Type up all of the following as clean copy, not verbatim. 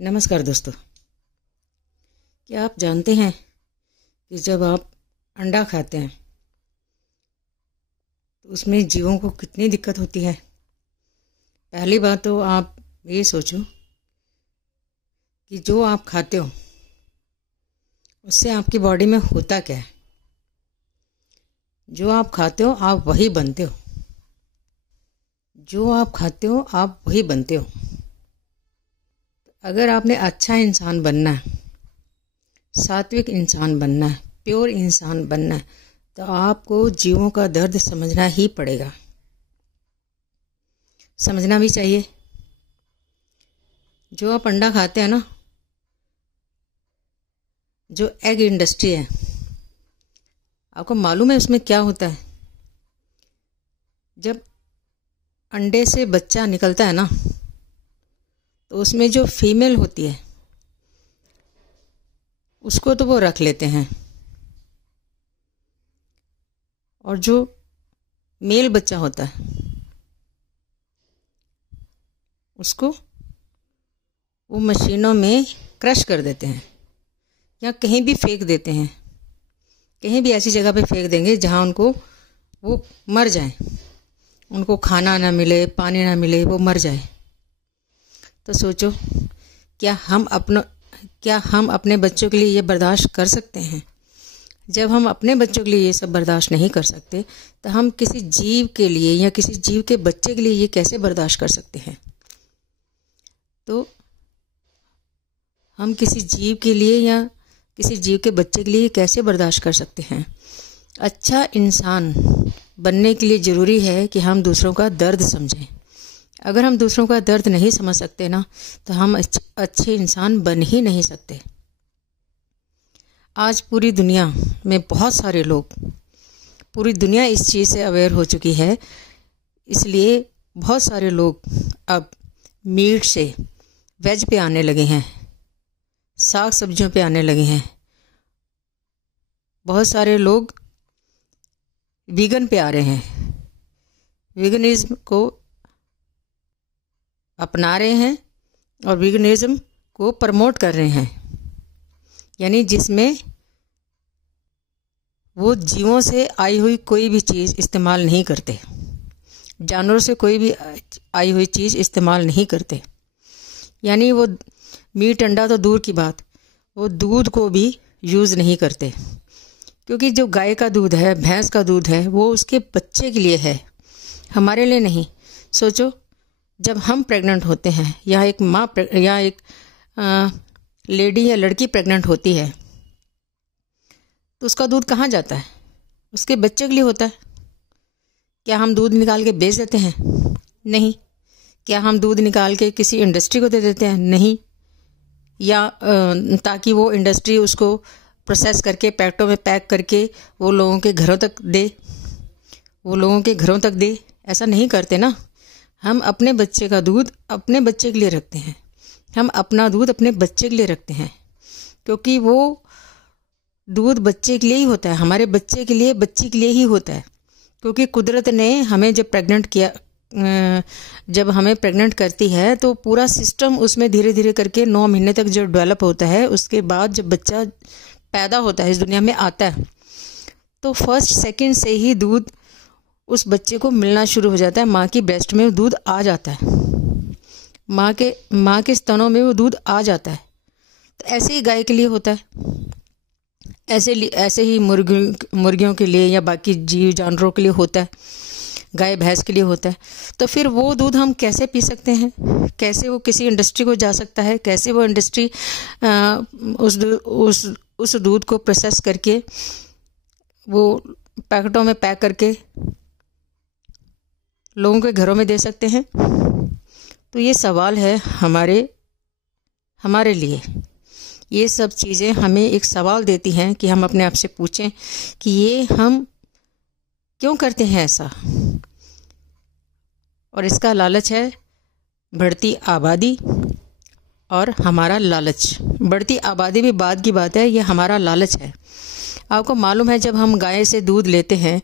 नमस्कार दोस्तों। क्या आप जानते हैं कि जब आप अंडा खाते हैं तो उसमें जीवों को कितनी दिक्कत होती है। पहली बात तो आप ये सोचो कि जो आप खाते हो उससे आपकी बॉडी में होता क्या है। जो आप खाते हो आप वही बनते हो। जो आप खाते हो आप वही बनते हो। अगर आपने अच्छा इंसान बनना है, सात्विक इंसान बनना है, प्योर इंसान बनना है, तो आपको जीवों का दर्द समझना ही पड़ेगा। समझना भी चाहिए। जो आप अंडा खाते हैं ना, जो एग इंडस्ट्री है, आपको मालूम है उसमें क्या होता है। जब अंडे से बच्चा निकलता है ना, तो उसमें जो फीमेल होती है उसको तो वो रख लेते हैं, और जो मेल बच्चा होता है उसको वो मशीनों में क्रश कर देते हैं या कहीं भी फेंक देते हैं। कहीं भी ऐसी जगह पे फेंक देंगे जहाँ उनको वो मर जाए, उनको खाना ना मिले, पानी ना मिले, वो मर जाए। तो सोचो, क्या हम अपने बच्चों के लिए ये बर्दाश्त कर सकते हैं? जब हम अपने बच्चों के लिए ये सब बर्दाश्त नहीं कर सकते, तो हम किसी जीव के लिए या किसी जीव के बच्चे के लिए ये कैसे बर्दाश्त कर सकते हैं? तो हम किसी जीव के लिए या किसी जीव के बच्चे के लिए कैसे बर्दाश्त कर सकते हैं? अच्छा इंसान बनने के लिए ज़रूरी है कि हम दूसरों का दर्द समझें। अगर हम दूसरों का दर्द नहीं समझ सकते ना, तो हम अच्छे इंसान बन ही नहीं सकते। आज पूरी दुनिया में बहुत सारे लोग, पूरी दुनिया इस चीज़ से अवेयर हो चुकी है, इसलिए बहुत सारे लोग अब मीट से वेज पे आने लगे हैं, साग सब्जियों पे आने लगे हैं। बहुत सारे लोग वीगन पे आ रहे हैं, वीगनिज्म को अपना रहे हैं और वीगनिज्म को प्रमोट कर रहे हैं, यानी जिसमें वो जीवों से आई हुई कोई भी चीज़ इस्तेमाल नहीं करते, जानवरों से कोई भी आई हुई चीज़ इस्तेमाल नहीं करते। यानी वो मीट अंडा तो दूर की बात, वो दूध को भी यूज़ नहीं करते, क्योंकि जो गाय का दूध है, भैंस का दूध है, वो उसके बच्चे के लिए है, हमारे लिए नहीं। सोचो, जब हम प्रेग्नेंट होते हैं या एक माँ या एक लेडी या लड़की प्रेग्नेंट होती है, तो उसका दूध कहाँ जाता है? उसके बच्चे के लिए होता है। क्या हम दूध निकाल के बेच देते हैं? नहीं। क्या हम दूध निकाल के किसी इंडस्ट्री को दे देते हैं? नहीं। या ताकि वो इंडस्ट्री उसको प्रोसेस करके पैकेटों में पैक करके वो लोगों के घरों तक दे, ऐसा नहीं करते ना। हम अपने बच्चे का दूध अपने बच्चे के लिए रखते हैं, हम अपना दूध अपने बच्चे के लिए रखते हैं, क्योंकि वो दूध बच्चे के लिए ही होता है, हमारे बच्चे के लिए, बच्ची के लिए ही होता है। क्योंकि कुदरत ने हमें जब हमें प्रेग्नेंट करती है, तो पूरा सिस्टम उसमें धीरे धीरे करके 9 महीने तक जो डेवलप होता है, उसके बाद जब बच्चा पैदा होता है, इस दुनिया में आता है, तो फर्स्ट सेकंड से ही दूध उस बच्चे को मिलना शुरू हो जाता है। माँ की ब्रेस्ट में दूध आ जाता है, माँ के स्तनों में वो दूध आ जाता है। तो ऐसे ही गाय के लिए होता है, ऐसे ही मुर्गियों के लिए या बाकी जीव जानवरों के लिए होता है, गाय भैंस के लिए होता है। तो फिर वो दूध हम कैसे पी सकते हैं? कैसे वो किसी इंडस्ट्री को जा सकता है? कैसे वो इंडस्ट्री उस दूध को प्रोसेस करके वो पैकेटों में पैक करके लोगों के घरों में दे सकते हैं? तो ये सवाल है हमारे लिए। ये सब चीज़ें हमें एक सवाल देती हैं कि हम अपने आप से पूछें कि ये हम क्यों करते हैं ऐसा। और इसका लालच है बढ़ती आबादी और हमारा लालच। बढ़ती आबादी भी बाद की बात है, ये हमारा लालच है। आपको मालूम है, जब हम गायों से दूध लेते हैं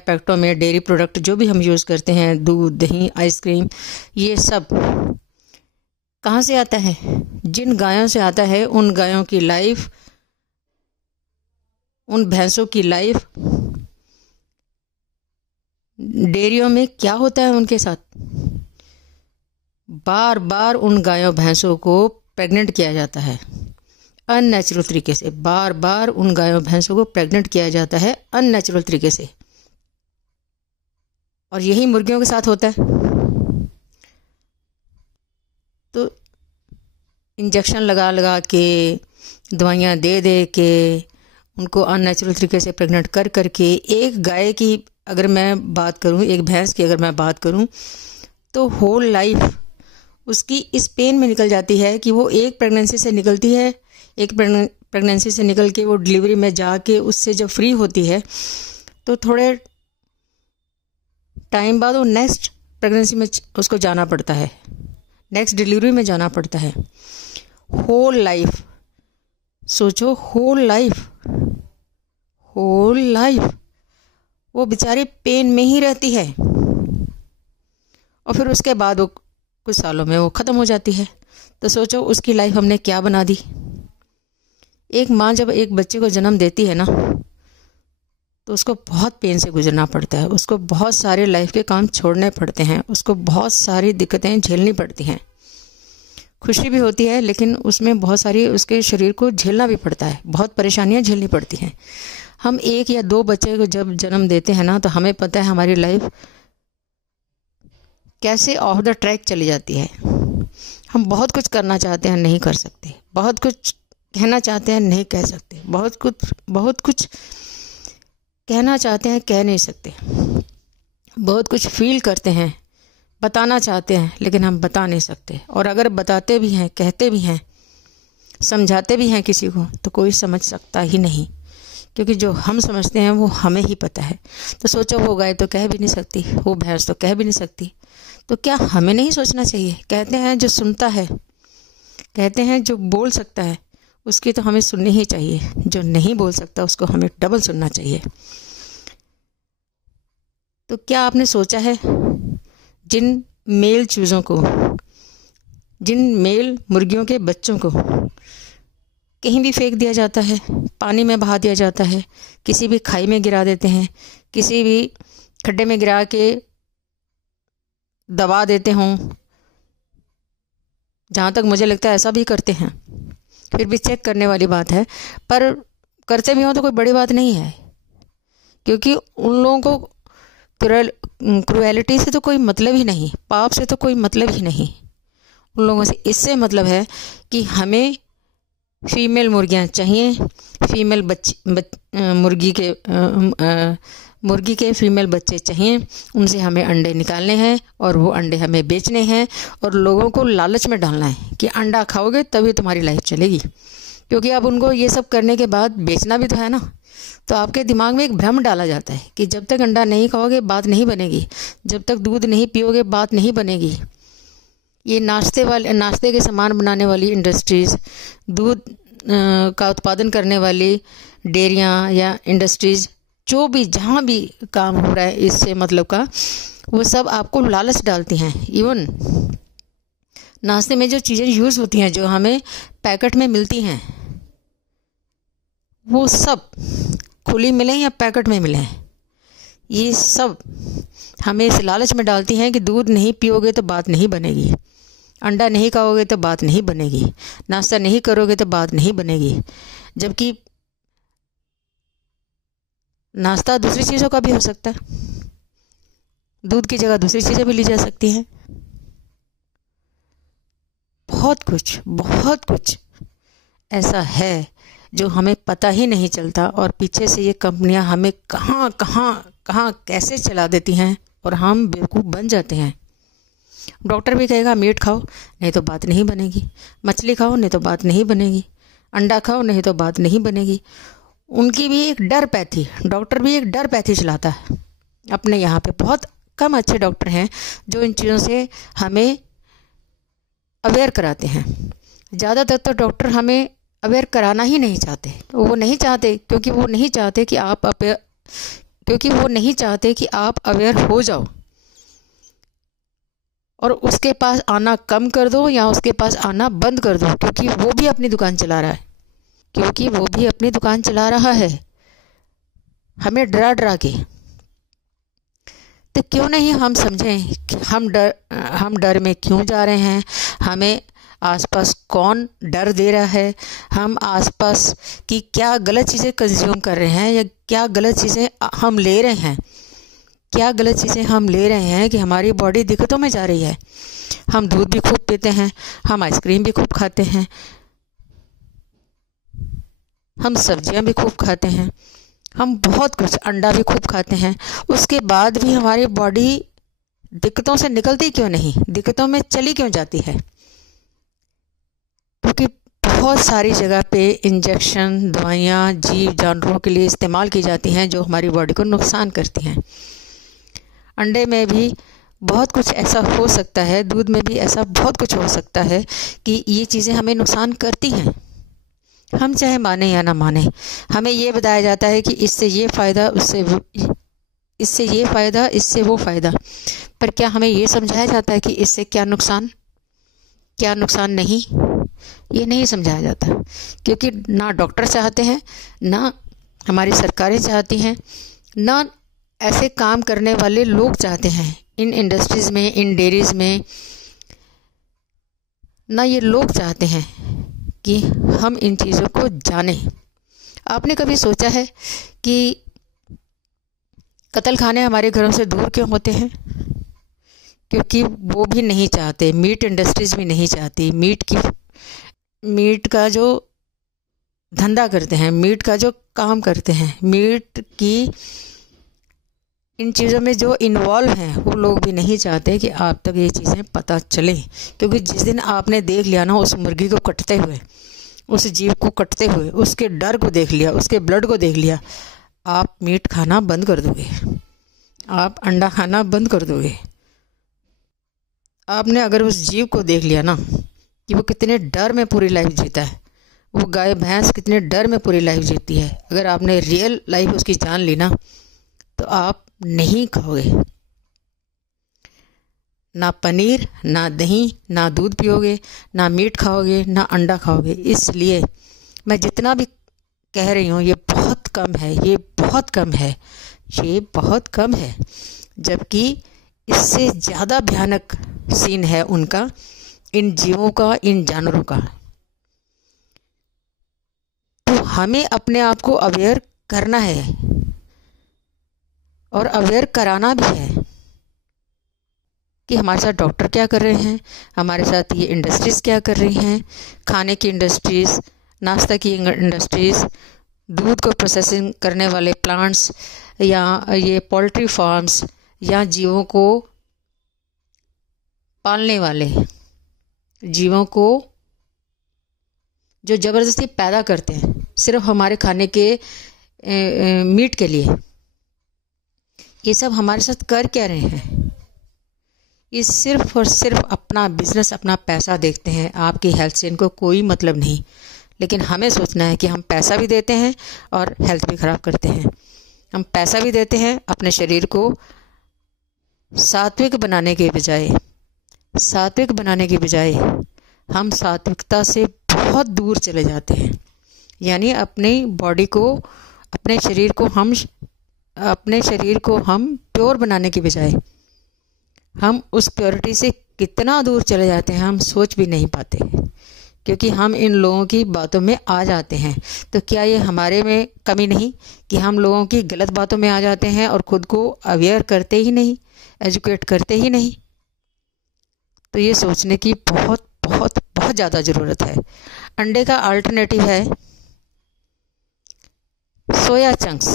पैकेटों में, डेयरी प्रोडक्ट जो भी हम यूज़ करते हैं, दूध, दही, आइसक्रीम, ये सब कहाँ से आता है? जिन गायों से आता है उन गायों की लाइफ, उन भैंसों की लाइफ, डेयरियों में क्या होता है उनके साथ? बार बार उन गायों भैंसों को प्रेग्नेंट किया जाता है अननेचुरल तरीके से। बार बार उन गायों भैंसों को प्रेग्नेंट किया जाता है अननेचुरल तरीके से। और यही मुर्गियों के साथ होता है। तो इंजेक्शन लगा लगा के, दवाइयाँ दे दे के, उनको अननेचुरल तरीके से प्रेग्नेंट कर करके, एक गाय की अगर मैं बात करूं, एक भैंस की अगर मैं बात करूं, तो होल लाइफ उसकी इस पेन में निकल जाती है कि वो एक प्रेगनेंसी से निकलती है, एक प्रेगनेंसी से निकल के वो डिलीवरी में जाके उससे जब फ्री होती है तो थोड़े टाइम बाद वो नेक्स्ट प्रेगनेंसी में उसको जाना पड़ता है, नेक्स्ट डिलीवरी में जाना पड़ता है। होल लाइफ सोचो, होल लाइफ वो बेचारी पेन में ही रहती है और फिर उसके बाद वो कुछ सालों में वो ख़त्म हो जाती है। तो सोचो उसकी लाइफ हमने क्या बना दी। एक माँ जब एक बच्चे को जन्म देती है ना, तो उसको बहुत पेन से गुजरना पड़ता है, उसको बहुत सारे लाइफ के काम छोड़ने पड़ते हैं, उसको बहुत सारी दिक्कतें झेलनी पड़ती हैं। खुशी भी होती है लेकिन उसमें बहुत सारी उसके शरीर को झेलना भी पड़ता है, बहुत परेशानियां झेलनी पड़ती हैं। हम एक या दो बच्चे को जब जन्म देते हैं ना, तो हमें पता है हमारी लाइफ कैसे ऑफ द ट्रैक चली जाती है। हम बहुत कुछ करना चाहते हैं, नहीं कर सकते, बहुत कुछ कहना चाहते हैं, नहीं कह सकते, बहुत कुछ कहना चाहते हैं, कह नहीं सकते, बहुत कुछ फील करते हैं, बताना चाहते हैं, लेकिन हम बता नहीं सकते। और अगर बताते भी हैं, कहते भी हैं, समझाते भी हैं किसी को, तो कोई समझ सकता ही नहीं, क्योंकि जो हम समझते हैं वो हमें ही पता है। तो सोचो, वो गाय तो कह भी नहीं सकती, वो भैंस तो कह भी नहीं सकती, तो क्या हमें नहीं सोचना चाहिए? कहते हैं जो सुनता है, कहते हैं जो बोल सकता है उसकी तो हमें सुननी ही चाहिए, जो नहीं बोल सकता उसको हमें डबल सुनना चाहिए। तो क्या आपने सोचा है जिन मेल चूज़ों को, जिन मेल मुर्गियों के बच्चों को कहीं भी फेंक दिया जाता है, पानी में बहा दिया जाता है, किसी भी खाई में गिरा देते हैं, किसी भी खड्डे में गिरा के दबा देते हों, जहाँ तक मुझे लगता है ऐसा भी करते हैं, फिर भी चेक करने वाली बात है। पर करते भी हों तो कोई बड़ी बात नहीं है, क्योंकि उन लोगों को क्रुएलिटी से तो कोई मतलब ही नहीं, पाप से तो कोई मतलब ही नहीं। उन लोगों से इससे मतलब है कि हमें फीमेल मुर्गियाँ चाहिए, फीमेल मुर्गी के फीमेल बच्चे चाहिए, उनसे हमें अंडे निकालने हैं और वो अंडे हमें बेचने हैं और लोगों को लालच में डालना है कि अंडा खाओगे तभी तुम्हारी लाइफ चलेगी। क्योंकि अब उनको ये सब करने के बाद बेचना भी तो है ना, तो आपके दिमाग में एक भ्रम डाला जाता है कि जब तक अंडा नहीं खाओगे बात नहीं बनेगी, जब तक दूध नहीं पियोगे बात नहीं बनेगी। ये नाश्ते के सामान बनाने वाली इंडस्ट्रीज़, दूध का उत्पादन करने वाली डेयरियाँ या इंडस्ट्रीज़, जो भी जहाँ भी काम हो रहा है इससे मतलब का, वो सब आपको लालच डालती हैं। इवन नाश्ते में जो चीज़ें यूज़ होती हैं, जो हमें पैकेट में मिलती हैं, वो सब खुली मिलें या पैकेट में मिलें, ये सब हमें इस लालच में डालती हैं कि दूध नहीं पियोगे तो बात नहीं बनेगी, अंडा नहीं खाओगे तो बात नहीं बनेगी, नाश्ता नहीं करोगे तो बात नहीं बनेगी। जबकि नाश्ता दूसरी चीज़ों का भी हो सकता है, दूध की जगह दूसरी चीज़ें भी ली जा सकती हैं। बहुत कुछ ऐसा है जो हमें पता ही नहीं चलता, और पीछे से ये कंपनियां हमें कहाँ कैसे चला देती हैं और हम बेवकूफ़ बन जाते हैं। डॉक्टर भी कहेगा मीट खाओ नहीं तो बात नहीं बनेगी, मछली खाओ नहीं तो बात नहीं बनेगी, अंडा खाओ नहीं तो बात नहीं बनेगी। उनकी भी एक डर पैथी, डॉक्टर भी एक डर पैथी चलाता है अपने यहाँ पे। बहुत कम अच्छे डॉक्टर हैं जो इन चीज़ों से हमें अवेयर कराते हैं। ज़्यादातर तो डॉक्टर हमें अवेयर कराना ही नहीं चाहते, वो नहीं चाहते क्योंकि वो नहीं चाहते कि आप अवेयर हो जाओ। और उसके पास आना कम कर दो या उसके पास आना बंद कर दो, क्योंकि वो भी अपनी दुकान चला रहा है, क्योंकि वो भी अपनी दुकान चला रहा है हमें डरा डरा के। तो क्यों नहीं हम समझें कि हम डर में क्यों जा रहे हैं, हमें आसपास कौन डर दे रहा है, हम आसपास की क्या गलत चीज़ें कंज्यूम कर रहे हैं या क्या गलत चीज़ें हम ले रहे हैं, क्या गलत चीज़ें हम ले रहे हैं कि हमारी बॉडी दिक्कतों में जा रही है। हम दूध भी खूब पीते हैं, हम आइसक्रीम भी खूब खाते हैं, हम सब्जियां भी खूब खाते हैं, हम बहुत कुछ, अंडा भी खूब खाते हैं, उसके बाद भी हमारी बॉडी दिक्कतों से निकलती क्यों नहीं, दिक्कतों में चली क्यों जाती है? क्योंकि बहुत सारी जगह पे इंजेक्शन, दवाइयाँ जीव जानवरों के लिए इस्तेमाल की जाती हैं जो हमारी बॉडी को नुकसान करती हैं। अंडे में भी बहुत कुछ ऐसा हो सकता है, दूध में भी ऐसा बहुत कुछ हो सकता है कि ये चीज़ें हमें नुकसान करती हैं। हम चाहे माने या ना माने, हमें ये बताया जाता है कि इससे ये फ़ायदा, इससे ये फ़ायदा, इससे वो फ़ायदा, पर क्या हमें ये समझाया जाता है कि इससे क्या नुकसान, क्या नुकसान नहीं? ये नहीं समझाया जाता, क्योंकि ना डॉक्टर चाहते हैं, ना हमारी सरकारें चाहती हैं, ना ऐसे काम करने वाले लोग चाहते हैं इन इंडस्ट्रीज़ में, इन डेयरीज़ में, ना ये लोग चाहते हैं कि हम इन चीज़ों को जानें। आपने कभी सोचा है कि कत्ल खाने हमारे घरों से दूर क्यों होते हैं? क्योंकि वो भी नहीं चाहते, मीट इंडस्ट्रीज़ भी नहीं चाहती, मीट का जो धंधा करते हैं, मीट का जो काम करते हैं, मीट की इन चीज़ों में जो इन्वॉल्व हैं, वो लोग भी नहीं चाहते कि आप तक ये चीज़ें पता चलें। क्योंकि जिस दिन आपने देख लिया ना उस मुर्गी को कटते हुए, उस जीव को कटते हुए, उसके डर को देख लिया, उसके ब्लड को देख लिया, आप मीट खाना बंद कर दोगे, आप अंडा खाना बंद कर दोगे। आपने अगर उस जीव को देख लिया ना कि वो कितने डर में पूरी लाइफ जीता है, वो गाय भैंस कितने डर में पूरी लाइफ जीती है, अगर आपने रियल लाइफ उसकी जान ली ना, तो आप नहीं खाओगे, ना पनीर, ना दही, ना दूध पियोगे, ना मीट खाओगे, ना अंडा खाओगे। इसलिए मैं जितना भी कह रही हूँ ये बहुत कम है, ये बहुत कम है, ये बहुत कम है, जबकि इससे ज़्यादा भयानक सीन है उनका, इन जीवों का, इन जानवरों का। तो हमें अपने आप को अवेयर करना है और अवेयर कराना भी है कि हमारे साथ डॉक्टर क्या कर रहे हैं, हमारे साथ ये इंडस्ट्रीज़ क्या कर रही हैं, खाने की इंडस्ट्रीज़, नाश्ता की इंडस्ट्रीज़, दूध को प्रोसेसिंग करने वाले प्लांट्स, या ये पोल्ट्री फार्म्स, या जीवों को पालने वाले, जीवों को जो ज़बरदस्ती पैदा करते हैं सिर्फ हमारे खाने के मीट के लिए, ये सब हमारे साथ कर क्या रहे हैं? ये सिर्फ और सिर्फ अपना बिजनेस, अपना पैसा देखते हैं। आपकी हेल्थ से इनको कोई मतलब नहीं, लेकिन हमें सोचना है कि हम पैसा भी देते हैं और हेल्थ भी ख़राब करते हैं। हम पैसा भी देते हैं अपने शरीर को सात्विक बनाने के बजाय, सात्विक बनाने के बजाय हम सात्विकता से बहुत दूर चले जाते हैं। यानी अपनी बॉडी को, अपने शरीर को हम प्योर बनाने के बजाय हम उस प्योरिटी से कितना दूर चले जाते हैं हम सोच भी नहीं पाते, क्योंकि हम इन लोगों की बातों में आ जाते हैं। तो क्या ये हमारे में कमी नहीं कि हम लोगों की गलत बातों में आ जाते हैं और ख़ुद को अवेयर करते ही नहीं, एजुकेट करते ही नहीं? तो ये सोचने की बहुत बहुत बहुत ज़्यादा ज़रूरत है। अंडे का अल्टरनेटिव है सोया चंक्स,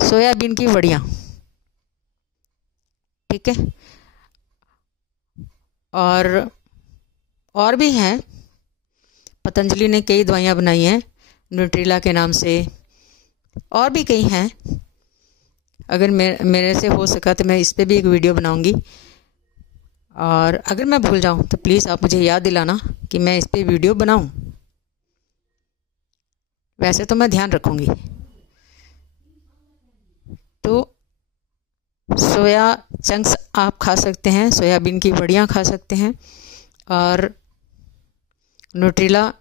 सोयाबीन की वड़ियाँ, ठीक है। और भी हैं, पतंजलि ने कई दवाइयाँ बनाई हैं न्यूट्रिला के नाम से, और भी कई हैं। अगर मेरे से हो सका तो मैं इस पर भी एक वीडियो बनाऊंगी, और अगर मैं भूल जाऊं तो प्लीज़ आप मुझे याद दिलाना कि मैं इस पर वीडियो बनाऊं। वैसे तो मैं ध्यान रखूंगी। तो सोया चंक्स आप खा सकते हैं, सोयाबीन की बड़ियाँ खा सकते हैं, और न्यूट्रिला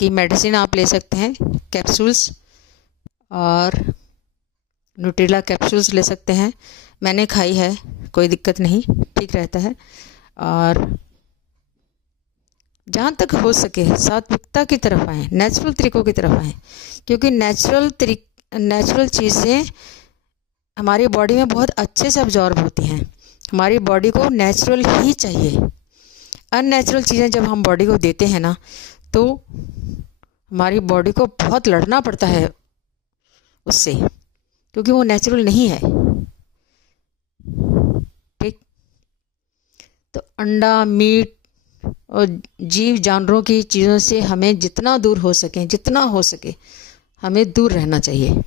की मेडिसिन आप ले सकते हैं, कैप्सूल्स, और न्यूट्रिला कैप्सूल्स ले सकते हैं। मैंने खाई है, कोई दिक्कत नहीं, ठीक रहता है। और जहाँ तक हो सके सात्विकता की तरफ आएँ, नेचुरल तरीक़ों की तरफ आएँ, क्योंकि नेचुरल चीज़ें हमारी बॉडी में बहुत अच्छे से अब्जॉर्ब होती हैं। हमारी बॉडी को नेचुरल ही चाहिए। अननेचुरल चीज़ें जब हम बॉडी को देते हैं ना, तो हमारी बॉडी को बहुत लड़ना पड़ता है उससे, क्योंकि वो नेचुरल नहीं है। ठीक, तो अंडा, मीट और जीव जानवरों की चीज़ों से हमें जितना हो सके हमें दूर रहना चाहिए।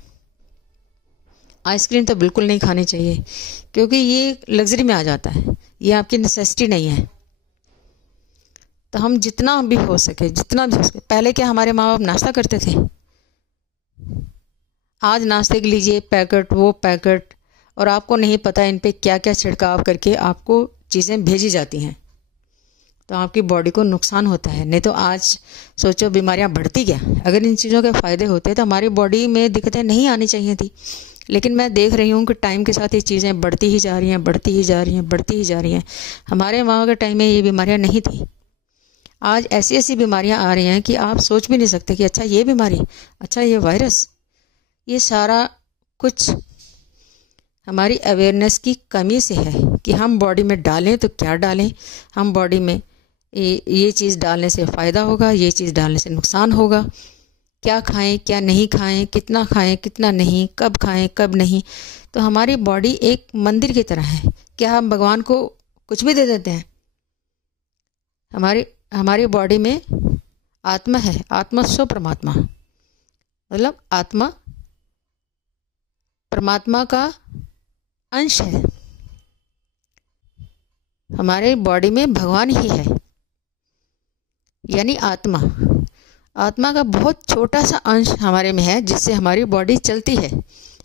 आइसक्रीम तो बिल्कुल नहीं खानी चाहिए, क्योंकि ये लग्जरी में आ जाता है, ये आपकी नेसेसिटी नहीं है। तो हम जितना भी हो सके पहले क्या हमारे माँ बाप नाश्ता करते थे, आज नाश्ते के लीजिए पैकेट, वो पैकेट, और आपको नहीं पता इन पे क्या क्या छिड़काव करके आपको चीज़ें भेजी जाती हैं, तो आपकी बॉडी को नुकसान होता है। नहीं तो आज सोचो बीमारियां बढ़ती क्या। अगर इन चीज़ों के फ़ायदे होते तो हमारी बॉडी में दिक्कतें नहीं आनी चाहिए थी। लेकिन मैं देख रही हूँ कि टाइम के साथ ये चीज़ें बढ़ती ही जा रही हैं। हमारे माँ के टाइम में ये बीमारियाँ नहीं थी। आज ऐसी ऐसी बीमारियाँ आ रही हैं कि आप सोच भी नहीं सकते कि अच्छा ये बीमारी, अच्छा ये वायरस। ये सारा कुछ हमारी अवेयरनेस की कमी से है कि हम बॉडी में डालें तो क्या डालें, हम बॉडी में ये चीज़ डालने से फ़ायदा होगा, ये चीज़ डालने से नुकसान होगा, क्या खाएं क्या नहीं खाएं, कितना खाएं कितना नहीं, कब खाएं कब नहीं। तो हमारी बॉडी एक मंदिर की तरह है। क्या हम भगवान को कुछ भी दे देते हैं? हमारी बॉडी में आत्मा है, आत्मा सो परमात्मा, मतलब आत्मा परमात्मा का अंश है। हमारे बॉडी में भगवान ही है, यानी आत्मा का बहुत छोटा सा अंश हमारे में है, जिससे हमारी बॉडी चलती है।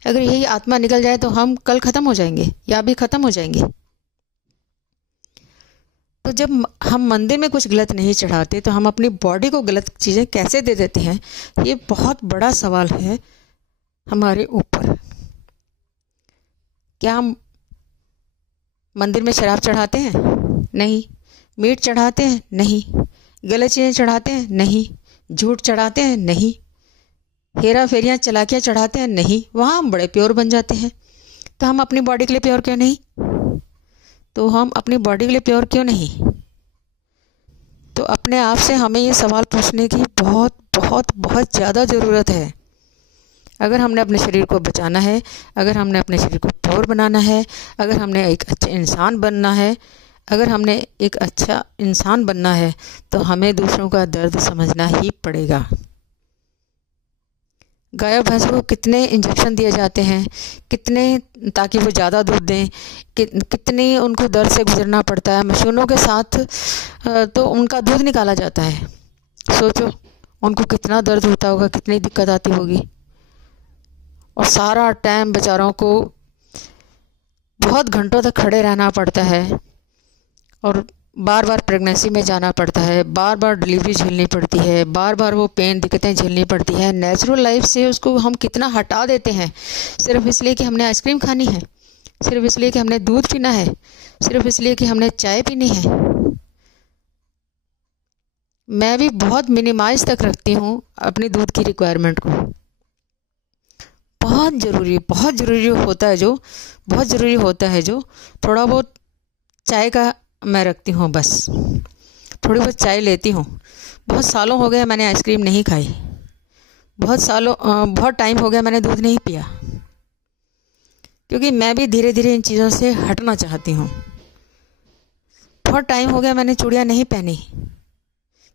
अगर यही आत्मा निकल जाए तो हम कल ख़त्म हो जाएंगे या अभी ख़त्म हो जाएंगे। तो जब हम मंदिर में कुछ गलत नहीं चढ़ाते तो हम अपनी बॉडी को गलत चीज़ें कैसे दे देते हैं? ये बहुत बड़ा सवाल है हमारे ऊपर। क्या हम मंदिर में शराब चढ़ाते हैं? नहीं। मीट चढ़ाते हैं? नहीं। गलत चीज़ें चढ़ाते हैं? नहीं। झूठ चढ़ाते हैं? नहीं। हेरा फेरियाँ चलाकियाँ चढ़ाते हैं? नहीं। वहाँ हम बड़े प्योर बन जाते हैं। तो हम अपनी बॉडी के लिए प्योर क्यों नहीं? तो अपने आप से हमें ये सवाल पूछने की बहुत बहुत बहुत ज़्यादा ज़रूरत है। अगर हमने अपने शरीर को बचाना है, अगर हमने अपने शरीर को प्योर बनाना है, अगर हमने एक अच्छा इंसान बनना है, तो हमें दूसरों का दर्द समझना ही पड़ेगा। गाय भैंसों को कितने इंजेक्शन दिए जाते हैं, कितने, ताकि वो ज़्यादा दूध दें, कितने उनको दर्द से गुजरना पड़ता है। मशीनों के साथ तो उनका दूध निकाला जाता है। सोचो उनको कितना दर्द होता होगा, कितनी दिक्कत आती होगी। और सारा टाइम बेचारों को बहुत घंटों तक खड़े रहना पड़ता है, और बार बार प्रेगनेंसी में जाना पड़ता है, बार बार डिलीवरी झेलनी पड़ती है, बार बार वो पेन दिक्कतें झेलनी पड़ती है। नेचुरल लाइफ से उसको हम कितना हटा देते हैं, सिर्फ इसलिए कि हमने आइसक्रीम खानी है, सिर्फ इसलिए कि हमने दूध पीना है, सिर्फ इसलिए कि हमने चाय पीनी है। मैं भी बहुत मिनिमाइज तक रखती हूँ अपनी दूध की रिक्वायरमेंट को। बहुत ज़रूरी होता है जो थोड़ा बहुत चाय का मैं रखती हूँ, बस थोड़ी बहुत चाय लेती हूँ। बहुत सालों हो गए मैंने आइसक्रीम नहीं खाई, बहुत टाइम हो गया मैंने दूध नहीं पिया, क्योंकि मैं भी धीरे धीरे इन चीज़ों से हटना चाहती हूँ। बहुत टाइम हो गया मैंने चूड़ियाँ नहीं पहनी,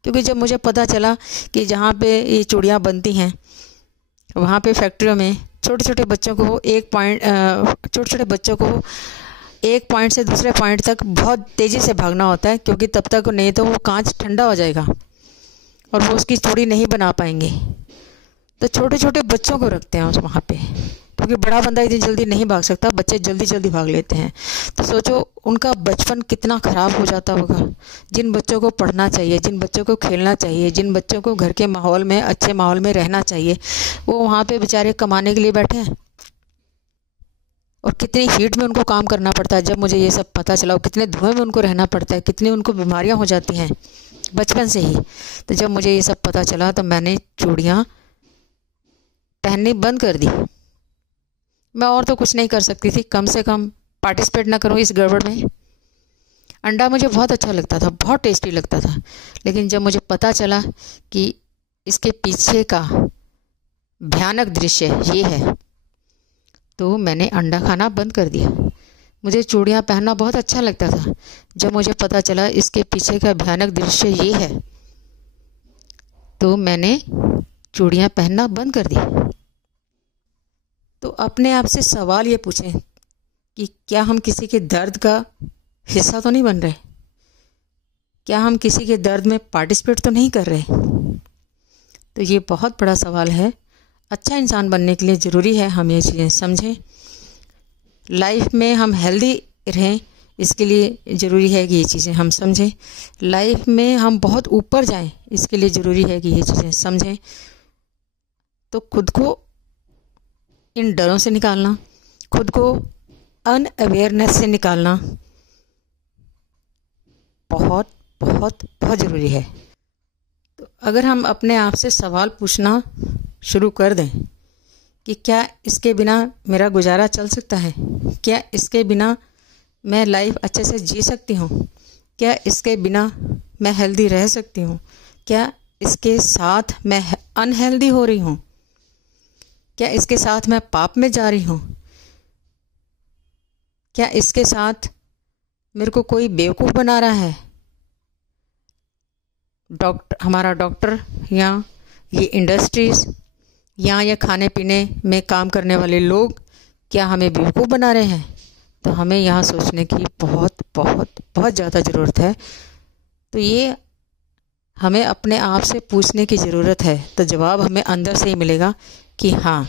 क्योंकि जब मुझे पता चला कि जहाँ पे ये चूड़ियाँ बनती हैं वहाँ पे फैक्ट्रियों में छोटे छोटे बच्चों को एक पॉइंट से दूसरे पॉइंट तक बहुत तेज़ी से भागना होता है, क्योंकि तब तक नहीं तो वो कांच ठंडा हो जाएगा और वो उसकी चूड़ी नहीं बना पाएंगे। तो छोटे छोटे बच्चों को रखते हैं उस वहाँ पे, क्योंकि बड़ा बंदा इतनी जल्दी नहीं भाग सकता, बच्चे जल्दी जल्दी भाग लेते हैं। तो सोचो उनका बचपन कितना ख़राब हो जाता होगा। जिन बच्चों को पढ़ना चाहिए, जिन बच्चों को खेलना चाहिए, जिन बच्चों को घर के माहौल में, अच्छे माहौल में रहना चाहिए, वो वहाँ पे बेचारे कमाने के लिए बैठे हैं। और कितनी हीट में उनको काम करना पड़ता है। जब मुझे ये सब पता चला, कितने धुएं में उनको रहना पड़ता है, कितनी उनको बीमारियाँ हो जाती हैं बचपन से ही। तो जब मुझे ये सब पता चला तो मैंने चूड़ियाँ पहननी बंद कर दी। मैं और तो कुछ नहीं कर सकती थी, कम से कम पार्टिसिपेट ना करूँ इस गड़बड़ में। अंडा मुझे बहुत अच्छा लगता था, बहुत टेस्टी लगता था, लेकिन जब मुझे पता चला कि इसके पीछे का भयानक दृश्य ये है, तो मैंने अंडा खाना बंद कर दिया। मुझे चूड़ियाँ पहनना बहुत अच्छा लगता था, जब मुझे पता चला इसके पीछे का भयानक दृश्य ये है, तो मैंने चूड़ियाँ पहनना बंद कर दी। तो अपने आप से सवाल ये पूछें कि क्या हम किसी के दर्द का हिस्सा तो नहीं बन रहे? क्या हम किसी के दर्द में पार्टिसिपेट तो नहीं कर रहे? तो ये बहुत बड़ा सवाल है। अच्छा इंसान बनने के लिए ज़रूरी है हम ये चीज़ें समझें। लाइफ में हम हेल्दी रहें, इसके लिए ज़रूरी है कि ये चीज़ें हम समझें। लाइफ में हम बहुत ऊपर जाएं, इसके लिए ज़रूरी है कि ये चीज़ें समझें। तो खुद को इन डरों से निकालना, खुद को अनअवेयरनेस से निकालना बहुत बहुत बहुत ज़रूरी है। तो अगर हम अपने आप से सवाल पूछना शुरू कर दें कि क्या इसके बिना मेरा गुजारा चल सकता है, क्या इसके बिना मैं लाइफ अच्छे से जी सकती हूँ, क्या इसके बिना मैं हेल्दी रह सकती हूँ, क्या इसके साथ मैं अनहेल्दी हो रही हूँ, क्या इसके साथ मैं पाप में जा रही हूँ, क्या इसके साथ मेरे को कोई बेवकूफ़ बना रहा है, हमारा डॉक्टर या ये इंडस्ट्रीज़ या ये खाने पीने में काम करने वाले लोग क्या हमें बेवकूफ़ बना रहे हैं? तो हमें यहाँ सोचने की बहुत बहुत बहुत ज़्यादा ज़रूरत है। तो ये हमें अपने आप से पूछने की ज़रूरत है, तो जवाब हमें अंदर से ही मिलेगा कि हाँ,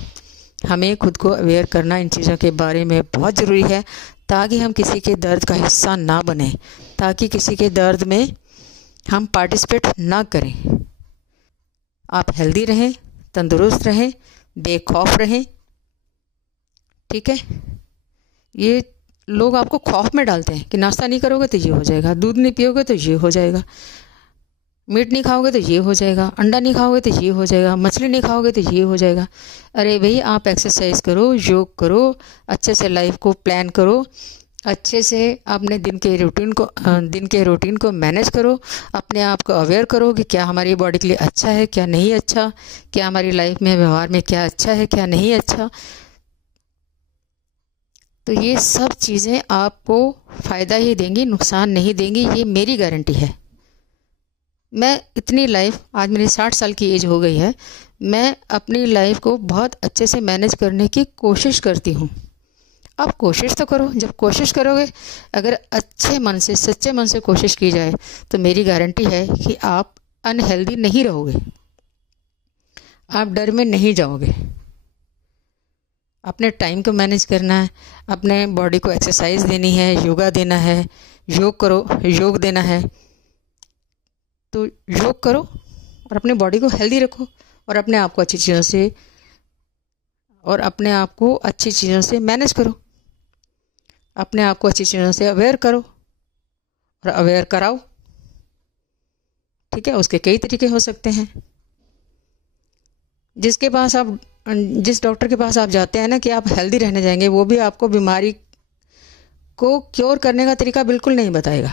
हमें खुद को अवेयर करना इन चीज़ों के बारे में बहुत ज़रूरी है, ताकि हम किसी के दर्द का हिस्सा ना बने, ताकि किसी के दर्द में हम पार्टिसिपेट ना करें। आप हेल्दी रहें, तंदुरुस्त रहें, बेखौफ रहें। ठीक है? ये लोग आपको खौफ में डालते हैं कि नाश्ता नहीं करोगे तो ये हो जाएगा, दूध नहीं पियोगे तो ये हो जाएगा, मीट नहीं खाओगे तो ये हो जाएगा, अंडा नहीं खाओगे तो ये हो जाएगा, मछली नहीं खाओगे तो ये हो जाएगा। अरे भाई, आप एक्सरसाइज करो, योग करो, अच्छे से लाइफ को प्लान करो, अच्छे से अपने दिन के रूटीन को मैनेज करो, अपने आप को अवेयर करो कि क्या हमारी बॉडी के लिए अच्छा है, क्या नहीं अच्छा, क्या हमारी लाइफ में, व्यवहार में क्या अच्छा है, क्या नहीं अच्छा। तो ये सब चीज़ें आपको फ़ायदा ही देंगी, नुकसान नहीं देंगी, ये मेरी गारंटी है। मैं इतनी लाइफ, आज मेरी 60 साल की एज हो गई है, मैं अपनी लाइफ को बहुत अच्छे से मैनेज करने की कोशिश करती हूँ। आप कोशिश तो करो। जब कोशिश करोगे, अगर अच्छे मन से, सच्चे मन से कोशिश की जाए, तो मेरी गारंटी है कि आप अनहेल्दी नहीं रहोगे, आप डर में नहीं जाओगे। अपने टाइम को मैनेज करना है, अपने बॉडी को एक्सरसाइज देनी है, योगा देना है, योग करो, योग देना है। तो योग करो और अपने बॉडी को हेल्दी रखो, और अपने आप को अच्छी चीज़ों से, और अपने आप को अच्छी चीज़ों से मैनेज करो, अपने आप को अच्छी चीज़ों से अवेयर करो और अवेयर कराओ। ठीक है? उसके कई तरीके हो सकते हैं। जिस डॉक्टर के पास आप जाते हैं ना कि आप हेल्दी रहने जाएंगे, वो भी आपको बीमारी को क्योर करने का तरीका बिल्कुल नहीं बताएगा।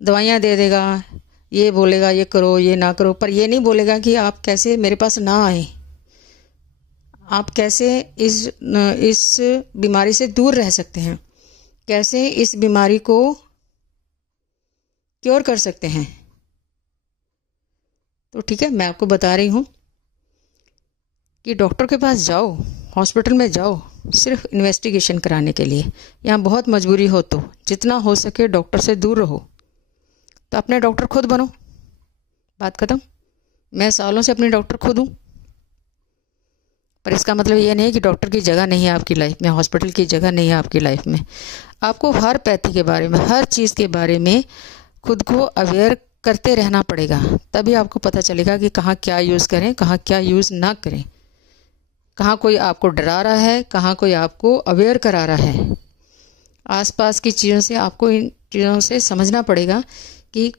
दवाइयाँ दे देगा, ये बोलेगा ये करो, ये ना करो, पर ये नहीं बोलेगा कि आप कैसे मेरे पास ना आए, आप कैसे इस बीमारी से दूर रह सकते हैं, कैसे इस बीमारी को क्योर कर सकते हैं। तो ठीक है, मैं आपको बता रही हूँ कि डॉक्टर के पास जाओ, हॉस्पिटल में जाओ, सिर्फ इन्वेस्टिगेशन कराने के लिए। यहाँ बहुत मजबूरी हो तो जितना हो सके डॉक्टर से दूर रहो। तो अपने डॉक्टर खुद बनो, बात ख़त्म। मैं सालों से अपनी डॉक्टर खुद हूँ। पर इसका मतलब ये नहीं कि डॉक्टर की जगह नहीं है आपकी लाइफ में, हॉस्पिटल की जगह नहीं है आपकी लाइफ में। आपको हर पैथी के बारे में, हर चीज़ के बारे में खुद को अवेयर करते रहना पड़ेगा, तभी आपको पता चलेगा कि कहाँ क्या यूज़ करें, कहाँ क्या यूज़ ना करें, कहाँ कोई आपको डरा रहा है, कहाँ कोई आपको अवेयर करा रहा है। आसपास की चीज़ों से आपको इन चीज़ों से समझना पड़ेगा कि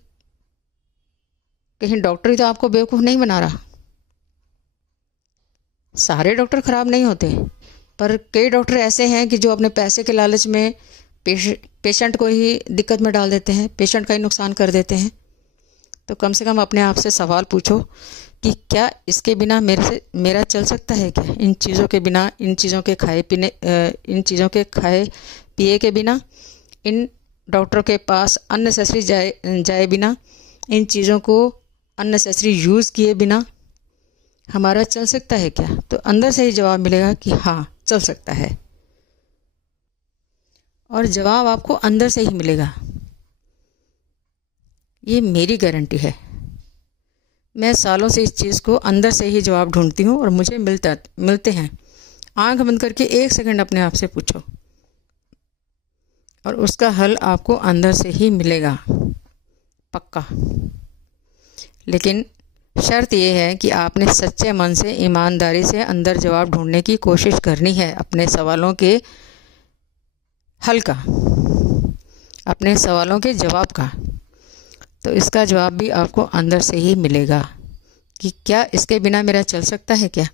कहीं डॉक्टर ही तो आपको बेवकूफ़ नहीं बना रहा। सारे डॉक्टर ख़राब नहीं होते, पर कई डॉक्टर ऐसे हैं कि जो अपने पैसे के लालच में पेशेंट को ही दिक्कत में डाल देते हैं, पेशेंट का ही नुकसान कर देते हैं। तो कम से कम अपने आप से सवाल पूछो कि क्या इसके बिना मेरा चल सकता है क्या? इन चीज़ों के बिना, इन चीज़ों के खाए पिए के बिना, इन डॉक्टरों के पास अननेसेसरी जाए बिना, इन चीज़ों को अननेसेसरी यूज़ किए बिना हमारा चल सकता है क्या? तो अंदर से ही जवाब मिलेगा कि हाँ, चल सकता है। और जवाब आपको अंदर से ही मिलेगा, ये मेरी गारंटी है। मैं सालों से इस चीज़ को अंदर से ही जवाब ढूंढती हूँ और मुझे मिलते हैं। आंख बंद करके 1 सेकंड अपने आप से पूछो और उसका हल आपको अंदर से ही मिलेगा, पक्का। लेकिन शर्त यह है कि आपने सच्चे मन से, ईमानदारी से अंदर जवाब ढूंढने की कोशिश करनी है अपने सवालों के हल का, अपने सवालों के जवाब का। तो इसका जवाब भी आपको अंदर से ही मिलेगा कि क्या इसके बिना मेरा चल सकता है क्या?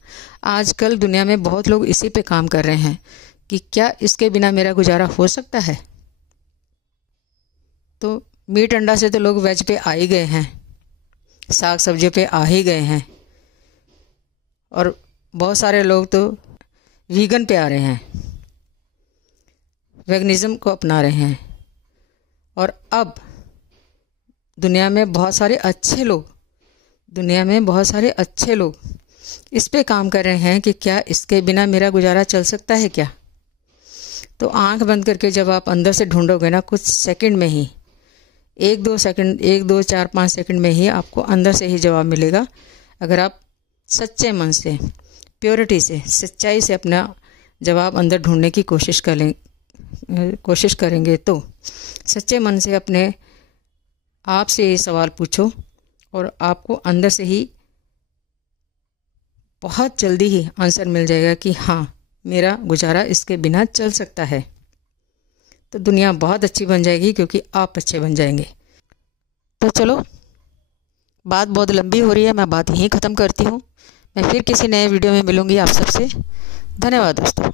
आजकल दुनिया में बहुत लोग इसी पे काम कर रहे हैं कि क्या इसके बिना मेरा गुजारा हो सकता है। तो मीट अंडा से तो लोग वेज पे आ ही गए हैं, साग सब्जी पे आ ही गए हैं, और बहुत सारे लोग तो वीगन पे आ रहे हैं, वेगनिज़म को अपना रहे हैं। और अब दुनिया में बहुत सारे अच्छे लोग इस पे काम कर रहे हैं कि क्या इसके बिना मेरा गुजारा चल सकता है क्या। तो आंख बंद करके जब आप अंदर से ढूंढोगे ना, कुछ सेकंड में ही, 1-2 सेकंड, 1-2 4-5 सेकंड में ही आपको अंदर से ही जवाब मिलेगा। अगर आप सच्चे मन से, प्योरिटी से, सच्चाई से अपना जवाब अंदर ढूंढने की कोशिश करेंगे तो सच्चे मन से अपने आप से ये सवाल पूछो और आपको अंदर से ही बहुत जल्दी ही आंसर मिल जाएगा कि हाँ, मेरा गुजारा इसके बिना चल सकता है। तो दुनिया बहुत अच्छी बन जाएगी क्योंकि आप अच्छे बन जाएंगे। तो चलो, बात बहुत लंबी हो रही है, मैं बात यहीं ख़त्म करती हूँ। मैं फिर किसी नए वीडियो में मिलूँगी आप सबसे। धन्यवाद दोस्तों।